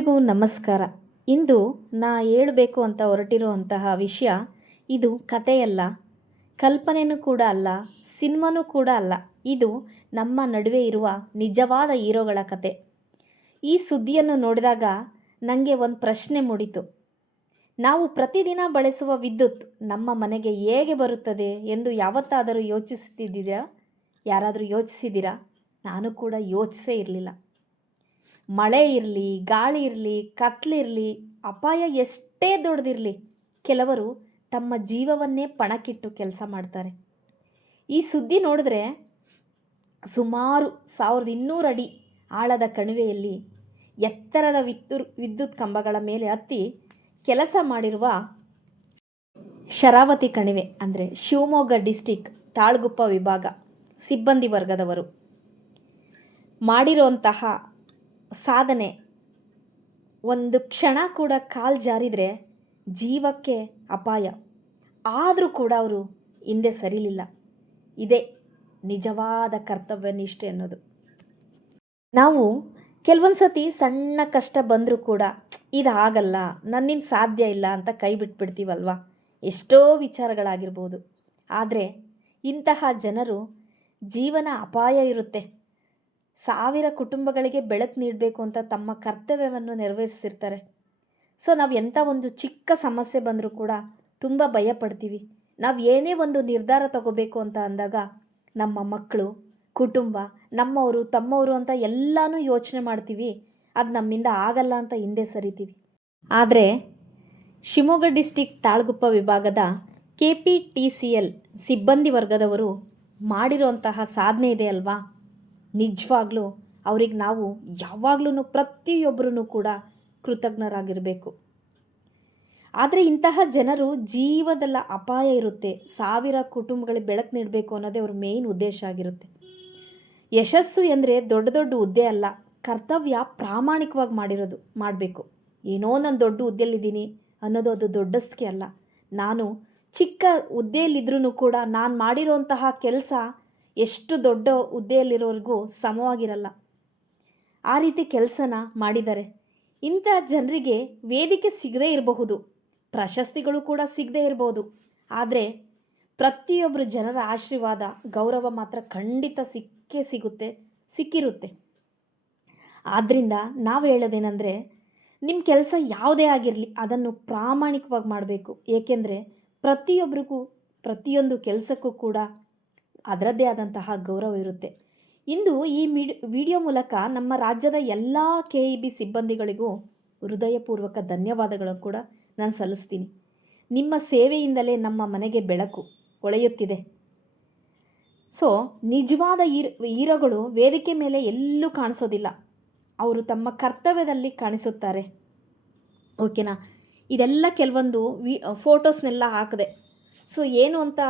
ಎಲ್ರಿಗೂ ನಮಸ್ಕಾರ. ಇಂದು ನಾ ಹೇಳಬೇಕು ಅಂತ ಹೊರಟಿರುವಂತಹ ವಿಷಯ, ಇದು ಕಥೆಯಲ್ಲ, ಕಲ್ಪನೆಯೂ ಕೂಡ ಅಲ್ಲ, ಸಿನಿಮಾನೂ ಕೂಡ ಅಲ್ಲ. ಇದು ನಮ್ಮ ನಡುವೆ ಇರುವ ನಿಜವಾದ ಹೀರೋಗಳ ಕತೆ. ಈ ಸುದ್ದಿಯನ್ನು ನೋಡಿದಾಗ ನನಗೆ ಒಂದು ಪ್ರಶ್ನೆ ಮೂಡಿತು. ನಾವು ಪ್ರತಿದಿನ ಬಳಸುವ ವಿದ್ಯುತ್ ನಮ್ಮ ಮನೆಗೆ ಹೇಗೆ ಬರುತ್ತದೆ ಎಂದು ಯಾವತ್ತಾದರೂ ಯೋಚಿಸುತ್ತಿದ್ದೀರಾ? ಯಾರಾದರೂ ಯೋಚಿಸಿದ್ದೀರಾ? ನಾನು ಕೂಡ ಯೋಚಿಸೇ ಇರಲಿಲ್ಲ. ಮಳೆ ಇರಲಿ, ಗಾಳಿ ಇರಲಿ, ಕತ್ಲಿರಲಿ, ಅಪಾಯ ಎಷ್ಟೇ ದೊಡ್ಡದಿರಲಿ, ಕೆಲವರು ತಮ್ಮ ಜೀವವನ್ನೇ ಪಣಕ್ಕಿಟ್ಟು ಕೆಲಸ ಮಾಡ್ತಾರೆ. ಈ ಸುದ್ದಿ ನೋಡಿದ್ರೆ ಸುಮಾರು 1200 ಅಡಿ ಆಳದ ಕಣಿವೆಯಲ್ಲಿ ಎತ್ತರದ ವಿದ್ಯುತ್ ಕಂಬಗಳ ಮೇಲೆ ಹತ್ತಿ ಕೆಲಸ ಮಾಡಿರುವ ಶರಾವತಿ ಕಣಿವೆ ಅಂದರೆ ಶಿವಮೊಗ್ಗ ಡಿಸ್ಟಿಕ್ ತಾಳಗುಪ್ಪ ವಿಭಾಗ ಸಿಬ್ಬಂದಿ ವರ್ಗದವರು ಮಾಡಿರುವಂತಹ ಸಾಧನೆ. ಒಂದು ಕ್ಷಣ ಕೂಡ ಕಾಲು ಜಾರಿದರೆ ಜೀವಕ್ಕೆ ಅಪಾಯ, ಆದರೂ ಕೂಡ ಅವರು ಹಿಂದೆ ಸರಿಲಿಲ್ಲ. ಇದೇ ನಿಜವಾದ ಕರ್ತವ್ಯ ನಿಷ್ಠೆ ಅನ್ನೋದು. ನಾವು ಕೆಲವೊಂದು ಸತಿ ಸಣ್ಣ ಕಷ್ಟ ಬಂದರೂ ಕೂಡ ಇದಾಗಲ್ಲ, ನನ್ನಿಂದ ಸಾಧ್ಯ ಇಲ್ಲ ಅಂತ ಕೈ ಬಿಟ್ಬಿಡ್ತೀವಲ್ವ. ಎಷ್ಟೋ ವಿಚಾರಗಳಾಗಿರ್ಬೋದು. ಆದರೆ ಇಂತಹ ಜನರು ಜೀವನ ಅಪಾಯ ಇರುತ್ತೆ, 1000 ಕುಟುಂಬಗಳಿಗೆ ಬೆಳಕು ನೀಡಬೇಕು ಅಂತ ತಮ್ಮ ಕರ್ತವ್ಯವನ್ನು ನೆರವೇರಿಸ್ತಿರ್ತಾರೆ. ಸೊ ನಾವು ಎಂಥ ಒಂದು ಚಿಕ್ಕ ಸಮಸ್ಯೆ ಬಂದರೂ ಕೂಡ ತುಂಬ ಭಯ ಪಡ್ತೀವಿ. ನಾವು ಏನೇ ಒಂದು ನಿರ್ಧಾರ ತಗೋಬೇಕು ಅಂತ ಅಂದಾಗ ನಮ್ಮ ಮಕ್ಕಳು, ಕುಟುಂಬ, ನಮ್ಮವರು, ತಮ್ಮವರು ಅಂತ ಎಲ್ಲನೂ ಯೋಚನೆ ಮಾಡ್ತೀವಿ. ಅದು ನಮ್ಮಿಂದ ಆಗಲ್ಲ ಅಂತ ಹಿಂದೆ ಸರಿತೀವಿ. ಆದರೆ ಶಿವಮೊಗ್ಗ ಡಿಸ್ಟಿಕ್ ತಾಳಗುಪ್ಪ ವಿಭಾಗದ KPTCL ಸಿಬ್ಬಂದಿ ವರ್ಗದವರು ಮಾಡಿರುವಂತಹ ಸಾಧನೆ ಇದೆ ಅಲ್ವಾ, ನಿಜವಾಗ್ಲೂ ಅವ್ರಿಗೆ ನಾವು ಯಾವಾಗಲೂ ಪ್ರತಿಯೊಬ್ಬರೂ ಕೂಡ ಕೃತಜ್ಞರಾಗಿರಬೇಕು. ಆದರೆ ಇಂತಹ ಜನರು ಜೀವದಲ್ಲ ಅಪಾಯ ಇರುತ್ತೆ, 1000 ಕುಟುಂಬಗಳಿಗೆ ಬೆಳಕು ನೀಡಬೇಕು ಅನ್ನೋದೇ ಅವ್ರ ಮೇಯ್ನ್ ಉದ್ದೇಶ ಆಗಿರುತ್ತೆ. ಯಶಸ್ಸು ಎಂದರೆ ದೊಡ್ಡ ದೊಡ್ಡ ಹುದ್ದೆ ಅಲ್ಲ, ಕರ್ತವ್ಯ ಪ್ರಾಮಾಣಿಕವಾಗಿ ಮಾಡಬೇಕು. ಏನೋ ನಾನು ದೊಡ್ಡ ಹುದ್ದೆಯಲ್ಲಿದ್ದೀನಿ ಅನ್ನೋದು ಅದು ದೊಡ್ಡಸ್ತಿಕೆ ಅಲ್ಲ. ನಾನು ಚಿಕ್ಕ ಹುದ್ದೆಯಲ್ಲಿದ್ರೂ ಕೂಡ ನಾನು ಮಾಡಿರೋಂತಹ ಕೆಲಸ ಎಷ್ಟು ದೊಡ್ಡ ಹುದ್ದೆಯಲ್ಲಿರೋರಿಗೂ ಸಮವಾಗಿರಲ್ಲ. ಆ ರೀತಿ ಕೆಲಸನ ಮಾಡಿದ್ದಾರೆ. ಇಂಥ ಜನರಿಗೆ ವೇದಿಕೆ ಸಿಗದೇ ಇರಬಹುದು, ಪ್ರಶಸ್ತಿಗಳು ಕೂಡ ಸಿಗದೇ ಇರಬಹುದು. ಆದರೆ ಪ್ರತಿಯೊಬ್ಬರು ಜನರ ಆಶೀರ್ವಾದ, ಗೌರವ ಮಾತ್ರ ಖಂಡಿತ ಸಿಕ್ಕಿರುತ್ತೆ. ಆದ್ದರಿಂದ ನಾವು ಹೇಳೋದೇನೆಂದರೆ, ನಿಮ್ಮ ಕೆಲಸ ಯಾವುದೇ ಆಗಿರಲಿ ಅದನ್ನು ಪ್ರಾಮಾಣಿಕವಾಗಿ ಮಾಡಬೇಕು. ಏಕೆಂದರೆ ಪ್ರತಿಯೊಬ್ಬರಿಗೂ ಪ್ರತಿಯೊಂದು ಕೆಲಸಕ್ಕೂ ಕೂಡ ಅದರದ್ದೇ ಆದಂತಹ ಗೌರವ ಇರುತ್ತೆ. ಇಂದು ಈ ವಿಡಿಯೋ ಮೂಲಕ ನಮ್ಮ ರಾಜ್ಯದ ಎಲ್ಲ KEB ಸಿಬ್ಬಂದಿಗಳಿಗೂ ಹೃದಯಪೂರ್ವಕ ಧನ್ಯವಾದಗಳನ್ನು ಕೂಡ ನಾನು ಸಲ್ಲಿಸ್ತೀನಿ. ನಿಮ್ಮ ಸೇವೆಯಿಂದಲೇ ನಮ್ಮ ಮನೆಗೆ ಬೆಳಕು ಹೊಳೆಯುತ್ತಿದೆ. ಸೊ ನಿಜವಾದ ಹೀರೋಗಳು ವೇದಿಕೆ ಮೇಲೆ ಎಲ್ಲೂ ಕಾಣಿಸೋದಿಲ್ಲ, ಅವರು ತಮ್ಮ ಕರ್ತವ್ಯದಲ್ಲಿ ಕಾಣಿಸುತ್ತಾರೆ. ಓಕೆನಾ? ಇದೆಲ್ಲ ಕೆಲವೊಂದು ಫೋಟೋಸ್ನೆಲ್ಲ ಹಾಕಿದೆ. ಸೊ ಏನು ಅಂತ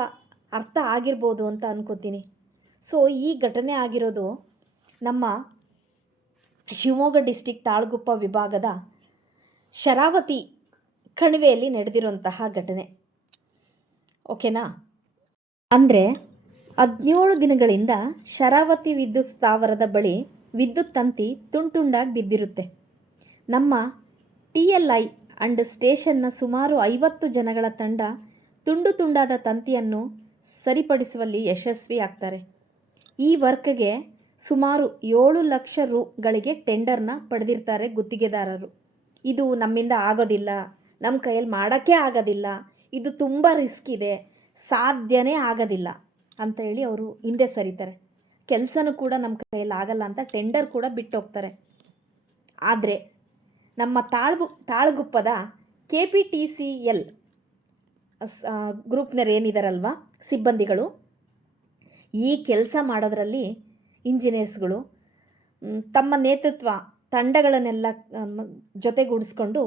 ಅರ್ಥ ಆಗಿರ್ಬೋದು ಅಂತ ಅನ್ಕೋತೀನಿ. ಸೊ ಈ ಘಟನೆ ಆಗಿರೋದು ನಮ್ಮ ಶಿವಮೊಗ್ಗ ಡಿಸ್ಟಿಕ್ ತಾಳಗುಪ್ಪ ವಿಭಾಗದ ಶರಾವತಿ ಕಣಿವೆಯಲ್ಲಿ ನಡೆದಿರುವಂತಹ ಘಟನೆ. ಓಕೆನಾ? ಅಂದರೆ 17 ದಿನಗಳಿಂದ ಶರಾವತಿ ವಿದ್ಯುತ್ ಸ್ಥಾವರದ ಬಳಿ ವಿದ್ಯುತ್ ತಂತಿ ತುಂಡಾಗಿ ಬಿದ್ದಿರುತ್ತೆ. ನಮ್ಮ TLI ಅಂಡ್ ಸ್ಟೇಷನ್ನ ಸುಮಾರು 50 ಜನಗಳ ತಂಡ ತುಂಡಾದ ತಂತಿಯನ್ನು ಸರಿಪಡಿಸುವಲ್ಲಿ ಯಶಸ್ವಿ ಆಗ್ತಾರೆ. ಈ ವರ್ಕ್ಗೆ ಸುಮಾರು 7 ಲಕ್ಷ ರುಗಳಿಗೆ ಟೆಂಡರ್ನ ಪಡೆದಿರ್ತಾರೆ ಗುತ್ತಿಗೆದಾರರು. ಇದು ನಮ್ಮಿಂದ ಆಗೋದಿಲ್ಲ, ನಮ್ಮ ಕೈಯಲ್ಲಿ ಮಾಡೋಕ್ಕೆ ಆಗೋದಿಲ್ಲ, ಇದು ತುಂಬ ರಿಸ್ಕ್ ಇದೆ, ಸಾಧ್ಯನೇ ಆಗೋದಿಲ್ಲ ಅಂತ ಹೇಳಿ ಅವರು ಹಿಂದೆ ಸರಿತಾರೆ. ಕೆಲಸನೂ ಕೂಡ ನಮ್ಮ ಕೈಯಲ್ಲಿ ಆಗಲ್ಲ ಅಂತ ಟೆಂಡರ್ ಕೂಡ ಬಿಟ್ಟು ಹೋಗ್ತಾರೆ. ಆದರೆ ನಮ್ಮ ತಾಳಗುಪ್ಪದ KPTCL ಗ್ರೂಪ್ನವ್ರು ಏನಿದಾರಲ್ವ ಸಿಬ್ಬಂದಿಗಳು, ಈ ಕೆಲಸ ಮಾಡೋದರಲ್ಲಿ ಇಂಜಿನಿಯರ್ಸ್ಗಳು ತಮ್ಮ ನೇತೃತ್ವ ತಂಡಗಳನ್ನೆಲ್ಲ ಜೊತೆಗೂಡಿಸ್ಕೊಂಡು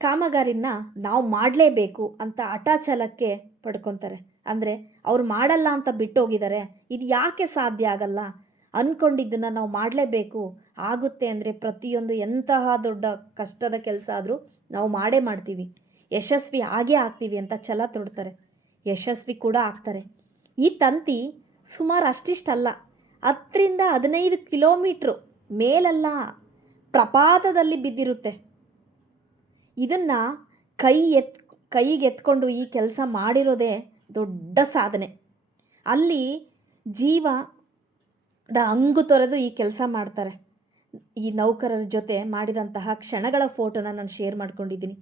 ಕಾಮಗಾರಿನ ನಾವು ಮಾಡಲೇಬೇಕು ಅಂತ ಹಠಾಚಲಕ್ಕೆ ಪಡ್ಕೊತಾರೆ. ಅಂದರೆ ಅವ್ರು ಮಾಡಲ್ಲ ಅಂತ ಬಿಟ್ಟೋಗಿದ್ದಾರೆ, ಇದು ಯಾಕೆ ಸಾಧ್ಯ ಆಗಲ್ಲ, ಅಂದ್ಕೊಂಡಿದ್ದನ್ನು ನಾವು ಮಾಡಲೇಬೇಕು, ಆಗುತ್ತೆ ಅಂದರೆ ಪ್ರತಿಯೊಂದು ಎಂತಹ ದೊಡ್ಡ ಕಷ್ಟದ ಕೆಲಸ ಆದರೂ ನಾವು ಮಾಡ್ತೀವಿ, ಯಶಸ್ವಿ ಆಗೇ ಆಗ್ತೀವಿ ಅಂತ ಛಲ ತೊಡ್ತಾರೆ. ಯಶಸ್ವಿ ಕೂಡ ಆಗ್ತಾರೆ. ಈ ತಂತಿ ಸುಮಾರು ಅಷ್ಟಿಷ್ಟಲ್ಲ, 10 ರಿಂದ 15 ಕಿಲೋಮೀಟ್ರು ಮೇಲೆಲ್ಲ ಪ್ರಪಾತದಲ್ಲಿ ಬಿದ್ದಿರುತ್ತೆ. ಇದನ್ನು ಕೈ ಎತ್ ಕೈಗೆ ಎತ್ಕೊಂಡು ಈ ಕೆಲಸ ಮಾಡಿರೋದೇ ದೊಡ್ಡ ಸಾಧನೆ. ಅಲ್ಲಿ ಜೀವದ ಹಂಗು ತೊರೆದು ಈ ಕೆಲಸ ಮಾಡ್ತಾರೆ. ಈ ನೌಕರರ ಜೊತೆ ಮಾಡಿದಂತಹ ಕ್ಷಣಗಳ ಫೋಟೋನ ನಾನು ಶೇರ್ ಮಾಡ್ಕೊಂಡಿದ್ದೀನಿ.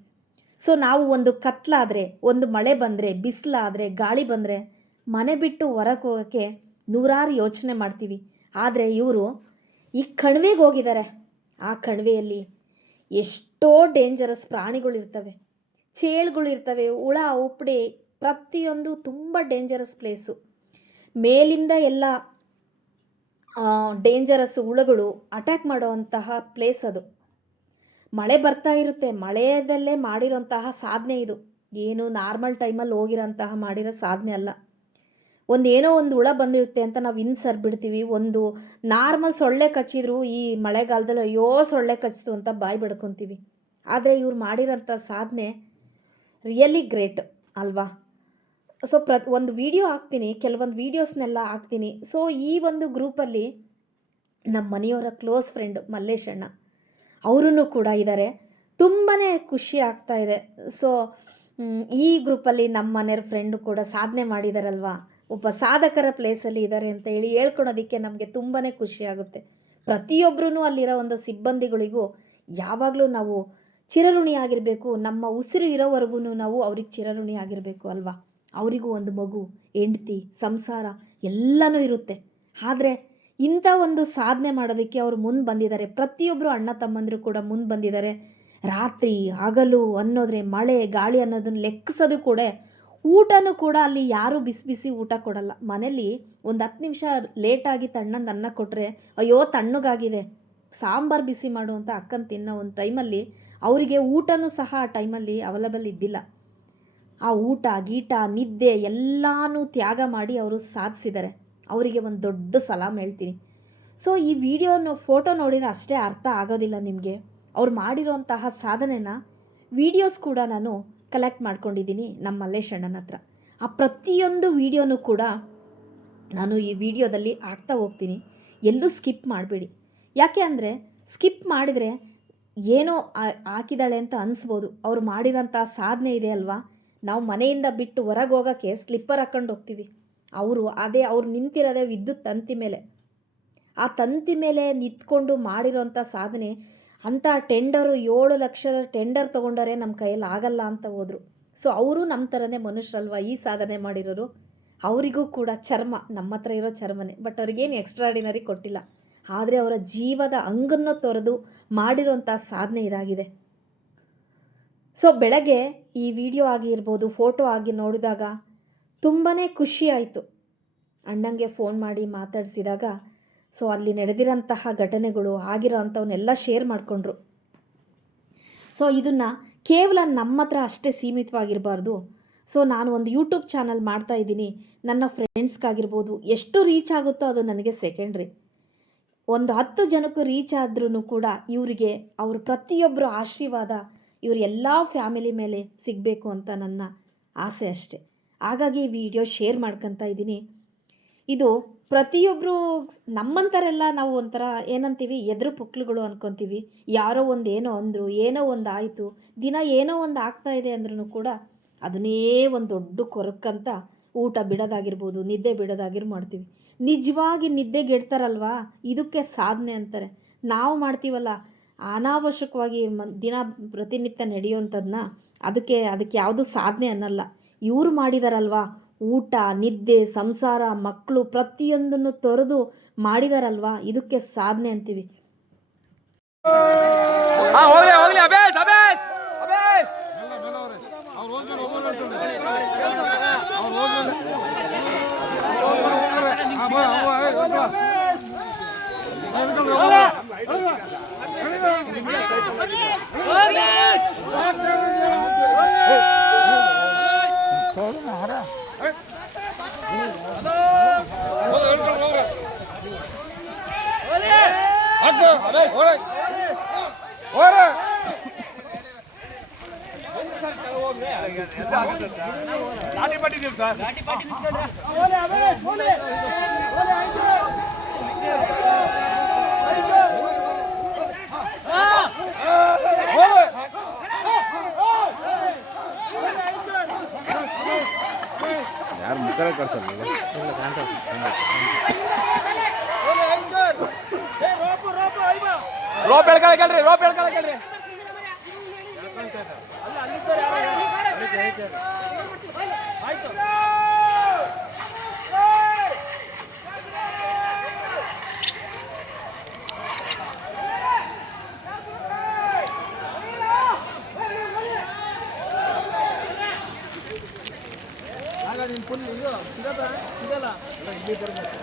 ಸೊ ನಾವು ಒಂದು ಕತ್ಲಾದರೆ, ಒಂದು ಮಳೆ ಬಂದರೆ, ಬಿಸಿಲಾದರೆ, ಗಾಳಿ ಬಂದರೆ ಮನೆ ಬಿಟ್ಟು ಹೊರಗೆ ಹೋಗೋಕ್ಕೆ ನೂರಾರು ಯೋಚನೆ ಮಾಡ್ತೀವಿ. ಆದರೆ ಇವರು ಈ ಕಣಿವೆಗೆ ಹೋಗಿದ್ದಾರೆ. ಆ ಕಣಿವೆಯಲ್ಲಿ ಎಷ್ಟೋ ಡೇಂಜರಸ್ ಪ್ರಾಣಿಗಳಿರ್ತವೆ, ಚೇಳುಗಳಿರ್ತವೆ, ಹುಳ ಉಪ್ಪಡೆ, ಪ್ರತಿಯೊಂದು ತುಂಬ ಡೇಂಜರಸ್ ಪ್ಲೇಸು. ಮೇಲಿಂದ ಎಲ್ಲ ಡೇಂಜರಸ್ ಹುಳುಗಳು ಅಟ್ಯಾಕ್ ಮಾಡುವಂತಹ ಪ್ಲೇಸ್ ಅದು. ಮಳೆ ಬರ್ತಾ ಇರುತ್ತೆ, ಮಳೆಯದಲ್ಲೇ ಮಾಡಿರೋಂತಹ ಸಾಧನೆ ಇದು. ಏನು ನಾರ್ಮಲ್ ಟೈಮಲ್ಲಿ ಹೋಗಿರೋಂತಹ ಮಾಡಿರೋ ಸಾಧನೆ ಅಲ್ಲ. ಏನೋ ಒಂದು ಹುಳ ಬಂದಿರುತ್ತೆ ಅಂತ ನಾವು ಬಿಡ್ತೀವಿ. ಒಂದು ನಾರ್ಮಲ್ ಸೊಳ್ಳೆ ಕಚ್ಚಿದ್ರು ಈ ಮಳೆಗಾಲದಲ್ಲಿ ಅಯ್ಯೋ ಸೊಳ್ಳೆ ಕಚ್ಚಿತು ಅಂತ ಬಾಯಿ ಬಿಡ್ಕೊತೀವಿ. ಆದರೆ ಇವ್ರು ಮಾಡಿರೋಂಥ ಸಾಧನೆ ರಿಯಲಿ ಗ್ರೇಟ್ ಅಲ್ವಾ? ಸೊ ಒಂದು ವಿಡಿಯೋ ಹಾಕ್ತೀನಿ, ಕೆಲವೊಂದು ವೀಡಿಯೋಸ್ನೆಲ್ಲ ಹಾಕ್ತೀನಿ. ಸೊ ಈ ಒಂದು ಗ್ರೂಪಲ್ಲಿ ನಮ್ಮ ಮನೆಯವರ ಕ್ಲೋಸ್ ಫ್ರೆಂಡ್ ಮಲ್ಲೇಶ್ ಅಣ್ಣ ಅವರೂ ಕೂಡ ಇದ್ದಾರೆ. ತುಂಬಾ ಖುಷಿ ಆಗ್ತಾ ಇದೆ. ಸೊ ಈ ಗ್ರೂಪಲ್ಲಿ ನಮ್ಮ ಮನೆಯವ್ರ ಫ್ರೆಂಡು ಕೂಡ ಸಾಧನೆ ಮಾಡಿದಾರಲ್ವ, ಒಬ್ಬ ಸಾಧಕರ ಪ್ಲೇಸಲ್ಲಿ ಇದ್ದಾರೆ ಅಂತ ಹೇಳಿ ಹೇಳ್ಕೊಳೋದಕ್ಕೆ ನಮಗೆ ತುಂಬಾ ಖುಷಿ ಆಗುತ್ತೆ. ಪ್ರತಿಯೊಬ್ಬರೂ ಅಲ್ಲಿರೋ ಒಂದು ಸಿಬ್ಬಂದಿಗಳಿಗೂ ಯಾವಾಗಲೂ ನಾವು ಚಿರಋಣಿ ಆಗಿರಬೇಕು. ನಮ್ಮ ಉಸಿರು ಇರೋವರೆಗೂ ನಾವು ಅವ್ರಿಗೆ ಚಿರಋಣಿ ಆಗಿರಬೇಕು ಅಲ್ವಾ? ಅವರಿಗೂ ಒಂದು ಮಗು, ಹೆಂಡತಿ, ಸಂಸಾರ ಎಲ್ಲನೂ ಇರುತ್ತೆ. ಆದರೆ ಇಂಥ ಒಂದು ಸಾಧನೆ ಮಾಡೋದಕ್ಕೆ ಅವರು ಮುಂದೆ ಬಂದಿದ್ದಾರೆ. ಪ್ರತಿಯೊಬ್ಬರು ಅಣ್ಣ ತಮ್ಮಂದಿರು ಕೂಡ ಮುಂದೆ ಬಂದಿದ್ದಾರೆ. ರಾತ್ರಿ ಹಗಲು ಅನ್ನೋದ್ರೆ, ಮಳೆ ಗಾಳಿ ಅನ್ನೋದನ್ನು ಲೆಕ್ಕಿಸೋದು ಕೂಡ, ಊಟನೂ ಕೂಡ ಅಲ್ಲಿ ಯಾರೂ ಬಿಸಿ ಬಿಸಿ ಊಟ ಕೊಡಲ್ಲ. ಮನೇಲಿ ಒಂದು 10 ನಿಮಿಷ ಲೇಟಾಗಿ ತಣ್ಣಂದು ಅನ್ನ ಕೊಟ್ಟರೆ ಅಯ್ಯೋ ತಣ್ಣಗಾಗಿದೆ, ಸಾಂಬಾರು ಬಿಸಿ ಮಾಡು ಅಂತ ಅಕ್ಕನ ತಿನ್ನೋ ಒಂದು ಟೈಮಲ್ಲಿ ಅವರಿಗೆ ಊಟನೂ ಸಹ ಆ ಟೈಮಲ್ಲಿ ಅವೈಲಬಲ್ ಇದ್ದಿಲ್ಲ. ಆ ಊಟ ಗೀಟ ನಿದ್ದೆ ಎಲ್ಲನೂ ತ್ಯಾಗ ಮಾಡಿ ಅವರು ಸಾಧಿಸಿದ್ದಾರೆ. ಅವರಿಗೆ ಒಂದು ದೊಡ್ಡ ಸಲಾಮ್ ಹೇಳ್ತೀನಿ. ಸೊ ಈ ವಿಡಿಯೋನ ಫೋಟೋ ನೋಡಿದರೆ ಅಷ್ಟೇ ಅರ್ಥ ಆಗೋದಿಲ್ಲ ನಿಮಗೆ. ಅವ್ರು ಮಾಡಿರೋಂತಹ ಸಾಧನೆನ ವೀಡಿಯೋಸ್ ಕೂಡ ನಾನು ಕಲೆಕ್ಟ್ ಮಾಡ್ಕೊಂಡಿದ್ದೀನಿ ನಮ್ಮ ಮಲ್ಲೇಶ್ ಅಣ್ಣನ ಹತ್ರ. ಆ ಪ್ರತಿಯೊಂದು ವೀಡಿಯೋನೂ ಕೂಡ ನಾನು ಈ ವಿಡಿಯೋದಲ್ಲಿ ಹಾಕ್ತಾ ಹೋಗ್ತೀನಿ. ಎಲ್ಲೂ ಸ್ಕಿಪ್ ಮಾಡಬೇಡಿ. ಯಾಕೆ ಅಂದರೆ ಸ್ಕಿಪ್ ಮಾಡಿದರೆ ಏನೋ ಹಾಕಿದ್ದಾಳೆ ಅಂತ ಅನಿಸ್ಬೋದು. ಅವ್ರು ಮಾಡಿರೋಂಥ ಸಾಧನೆ ಇದೆ ಅಲ್ವಾ? ನಾವು ಮನೆಯಿಂದ ಬಿಟ್ಟು ಹೊರಗೆ ಹೋಗೋಕ್ಕೆ ಸ್ಲಿಪ್ಪರ್ ಹಾಕ್ಕೊಂಡು ಹೋಗ್ತೀವಿ. ಅವ್ರು ನಿಂತಿರೋದೇ ವಿದ್ಯುತ್ ತಂತಿ ಮೇಲೆ. ಆ ತಂತಿ ಮೇಲೆ ನಿಂತ್ಕೊಂಡು ಮಾಡಿರೋಂಥ ಸಾಧನೆ. ಅಂಥ ಟೆಂಡರು 7 ಲಕ್ಷದ ಟೆಂಡರ್ ತೊಗೊಂಡರೆ ನಮ್ಮ ಕೈಯಲ್ಲಿ ಆಗಲ್ಲ ಅಂತ ಹೋದರು. ಸೊ ಅವರು ನಮ್ಮ ಥರನೇ ಮನುಷ್ಯರಲ್ವ ಈ ಸಾಧನೆ ಮಾಡಿರೋರು. ಅವರಿಗೂ ಕೂಡ ಚರ್ಮ ನಮ್ಮ ಹತ್ರ ಇರೋ ಚರ್ಮನೇ, ಬಟ್ ಅವ್ರಿಗೇನು ಎಕ್ಸ್ಟ್ರಾಡಿನರಿ ಕೊಟ್ಟಿಲ್ಲ. ಆದರೆ ಅವರ ಜೀವದ ಅಂಗನ್ನು ತೊರೆದು ಮಾಡಿರೋಂಥ ಸಾಧನೆ ಇದಾಗಿದೆ. ಸೊ ಬೆಳಗ್ಗೆ ಈ ವಿಡಿಯೋ ಆಗಿರ್ಬೋದು, ಫೋಟೋ ಆಗಿ ನೋಡಿದಾಗ ತುಂಬಾ ಖುಷಿ ಆಯಿತು. ಅಣ್ಣಂಗೆ ಫೋನ್ ಮಾಡಿ ಮಾತಾಡಿಸಿದಾಗ ಸೊ ಅಲ್ಲಿ ನಡೆದಿರೋಂತಹ ಘಟನೆಗಳು ಆಗಿರೋ ಅಂಥವನ್ನೆಲ್ಲ ಶೇರ್ ಮಾಡಿಕೊಂಡ್ರು. ಸೊ ಇದನ್ನು ಕೇವಲ ನಮ್ಮ ಹತ್ರ ಅಷ್ಟೇ ಸೀಮಿತವಾಗಿರಬಾರ್ದು. ಸೊ ನಾನು ಒಂದು ಯೂಟ್ಯೂಬ್ ಚಾನಲ್ ಮಾಡ್ತಾಯಿದ್ದೀನಿ. ನನ್ನ ಫ್ರೆಂಡ್ಸ್ಗಾಗಿರ್ಬೋದು, ಎಷ್ಟು ರೀಚ್ ಆಗುತ್ತೋ ಅದು ನನಗೆ ಸೆಕೆಂಡ್ರಿ. ಒಂದು 10 ಜನಕ್ಕೂ ರೀಚ್ ಆದ್ರೂ ಕೂಡ ಇವರಿಗೆ ಅವ್ರ ಪ್ರತಿಯೊಬ್ಬರು ಆಶೀರ್ವಾದ ಇವ್ರ ಎಲ್ಲ ಫ್ಯಾಮಿಲಿ ಮೇಲೆ ಸಿಗಬೇಕು ಅಂತ ನನ್ನ ಆಸೆ ಅಷ್ಟೆ. ಹಾಗಾಗಿ ಈ ವಿಡಿಯೋ ಶೇರ್ ಮಾಡ್ಕೊತಾ ಇದ್ದೀನಿ. ಇದು ಪ್ರತಿಯೊಬ್ಬರು ನಮ್ಮಂಥರೆಲ್ಲ ನಾವು ಒಂಥರ ಏನಂತೀವಿ, ಎದುರು ಪುಕ್ಳುಗಳು ಅಂದ್ಕೊತೀವಿ. ಯಾರೋ ಒಂದು ಏನೋ ಅಂದರು, ಏನೋ ಒಂದು ಆಯಿತು, ದಿನ ಏನೋ ಒಂದು ಆಗ್ತಾ ಇದೆ ಅಂದ್ರೂ ಕೂಡ ಅದನ್ನೇ ಒಂದು ದೊಡ್ಡ ಕೊರಕಂತ ಊಟ ಬಿಡೋದಾಗಿರ್ಬೋದು, ನಿದ್ದೆ ಮಾಡ್ತೀವಿ. ನಿಜವಾಗಿ ನಿದ್ದೆಗೆಡ್ತಾರಲ್ವಾ, ಇದಕ್ಕೆ ಸಾಧನೆ ಅಂತಾರೆ. ನಾವು ಮಾಡ್ತೀವಲ್ಲ ಅನಾವಶ್ಯಕವಾಗಿ ದಿನ ಪ್ರತಿನಿತ್ಯ ನಡೆಯುವಂಥದ್ದನ್ನ, ಅದಕ್ಕೆ ಯಾವುದು ಸಾಧನೆ ಅನ್ನಲ್ಲ. ಇವರು ಮಾಡಿದಾರಲ್ವಾ, ಊಟ ನಿದ್ದೆ ಸಂಸಾರ ಮಕ್ಕಳು ಪ್ರತಿಯೊಂದನ್ನು ತೊರೆದು ಮಾಡಿದಾರಲ್ವಾ, ಇದಕ್ಕೆ ಸಾಧನೆ ಅಂತೀವಿ. ಕರೆ ಕಳ್ಸಲ್ಲ ರೋಪ್ ಹೇಳ್ಕೊಳಕಲ್ರಿ ರೋಪ್ ಹೇಳ್ಕೊಳಕಲ್ರಿ ಫುಲ್ ಇದು ಸಿಗಲ್ಲ ಇಲ್ಲಿ ಬರ್ಬೇಕು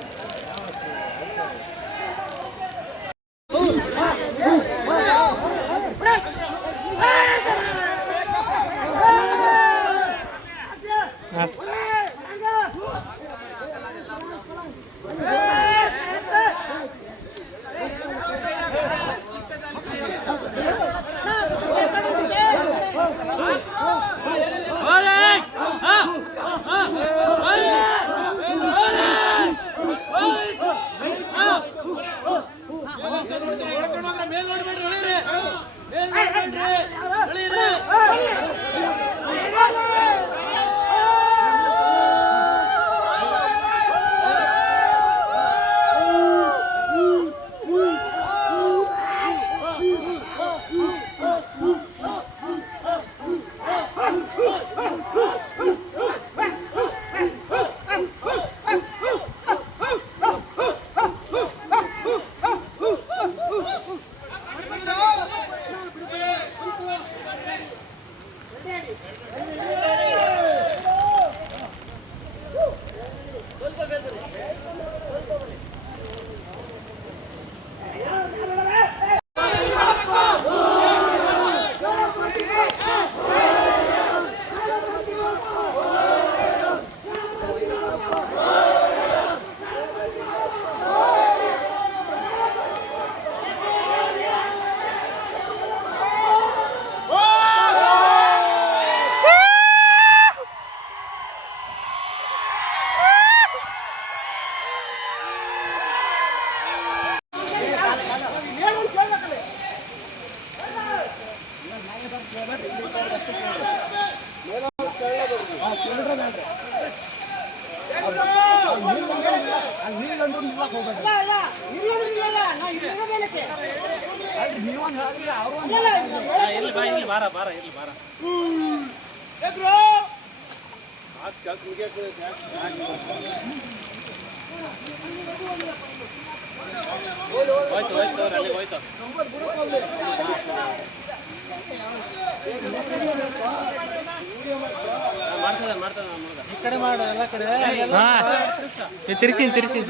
ತಿರ್ಸಿ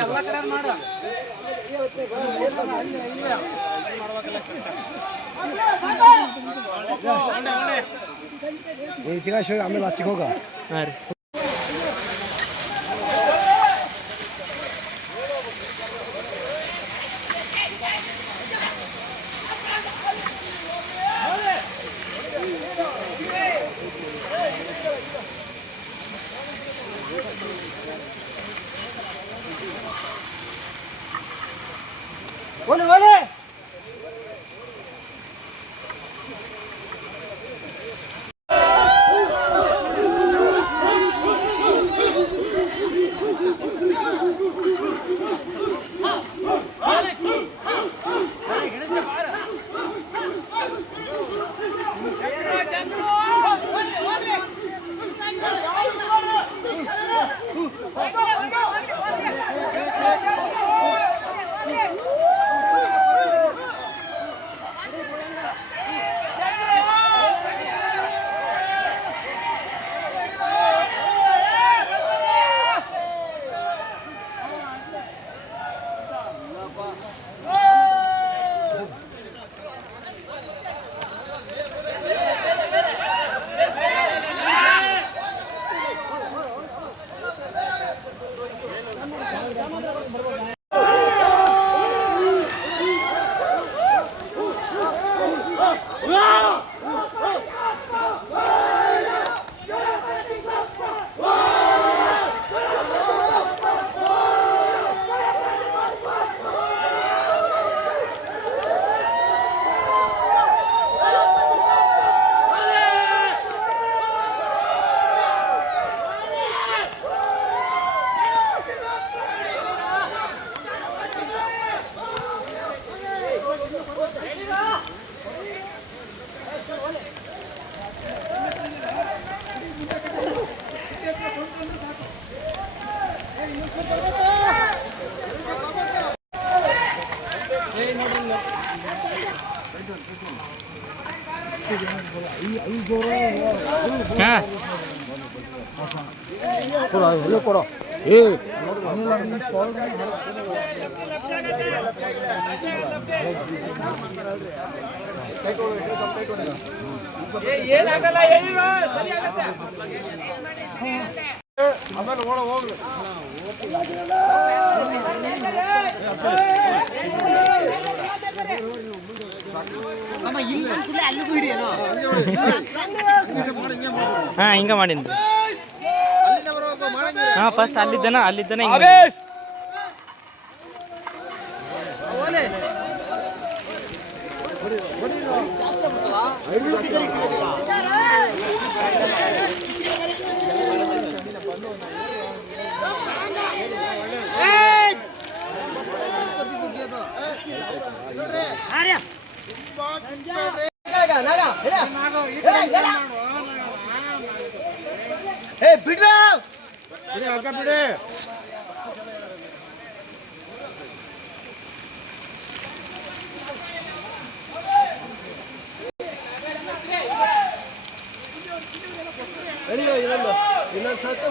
ಆಮೇಲೆ ಹಚ್ಚಿಗೆ ಹೋಗ. ಹಾಂ ರೀ ಹಾಂ ಕೊಡು ಎಲ್ಲ ಕೊಡು ಏ ಏನಾಗಲ್ಲ ಹೇಳಿರೋ ಸರಿ ಆಗತ್ತೆ ಆಮೇಲೆ ಹೋಗ್ಲಿ ಹಾಂ ಹಿಂಗೆ ಮಾಡೀನಿ ಹಾಂ ಫಸ್ಟ್ ಅಲ್ಲಿದ್ದಾನ ಹಿಂಗೆ ಆವೇಶ್ ಬಿಡ್ರ ಬಿಡಿ ಇನ್ನೊಂದು ಸತಿ